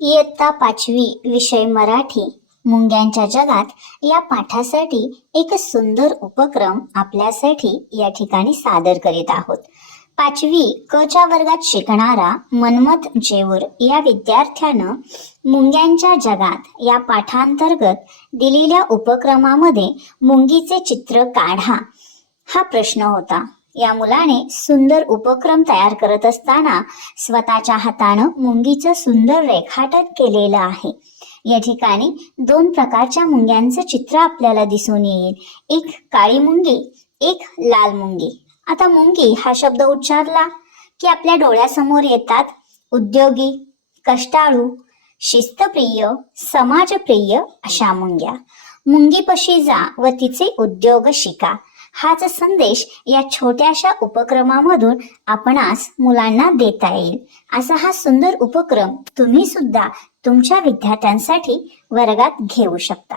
इयत्ता पाचवी विषय मराठी. मुंग्यांच्या जगात या पाठासाठी एक सुंदर उपक्रम आपल्यासाठी या ठिकाणी सादर करीत आहोत. पाचवी क च्या वर्गात शिकणारा मनमत जेवर या विद्यार्थ्यानं मुंग्यांच्या जगात या पाठांतर्गत दिलेल्या उपक्रमामध्ये मुंगीचे चित्र काढा हा प्रश्न होता. या मुलाने सुंदर उपक्रम तयार करत असताना स्वतःच्या हातानं मुंगीचं सुंदर रेखाटन केलेलं आहे. या ठिकाणी दोन प्रकारच्या मुंग्यांचं चित्र आपल्याला दिसून येईल. एक काळी मुंगी एक लाल मुंगी. आता मुंगी हा शब्द उच्चारला की आपल्या डोळ्यासमोर येतात उद्योगी कष्टाळू शिस्तप्रिय समाजप्रिय अशा मुंग्या. मुंगीपशी जा व तिचे उद्योग शिका. हाच संदेश या छोट्याशा उपक्रमामधून आपणास मुलांना देता येईल. असा हा सुंदर उपक्रम तुम्ही सुद्धा तुमच्या विद्यार्थ्यांसाठी वर्गात घेऊ शकता.